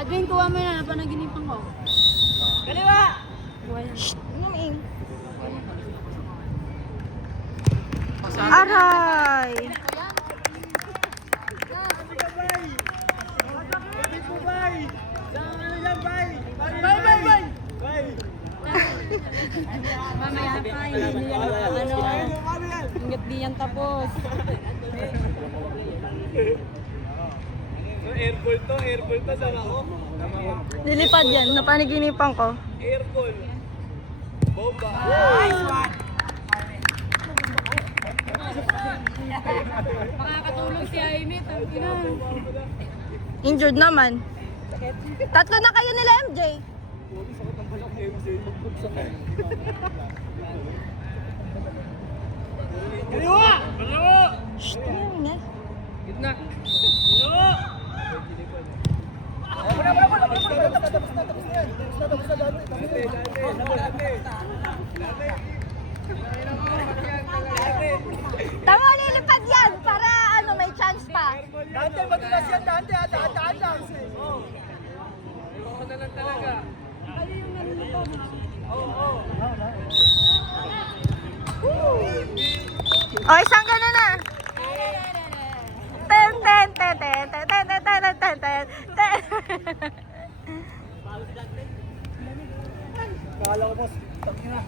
Adwin, kuha mo na. Panaginipan ko. Kaliwa! Shhh! Aray! Mamaya pa, hindi yan hanggat di yan tapos. Airball to, sama ko. Lilipad yan, napanaginipan ko. Airball. Bomba. Makakatulog si Aimee, tangina. Injured naman. Tatlo na kayo nila, MJ. Kaliwa! Kaliwa! Shhh! Tingnan mo na. Gitna. Kaliwa! Tama, lilipad yan para ano, may chance pa. Dante, madalas yan, Dante. Daan lang. Oo. Ayoko na lang talaga. O, isang gano'n na. Ten, ten, ten, ten, ten, ten, ten, ten, ten, ten, ten. Kala ko, boss. Tangina.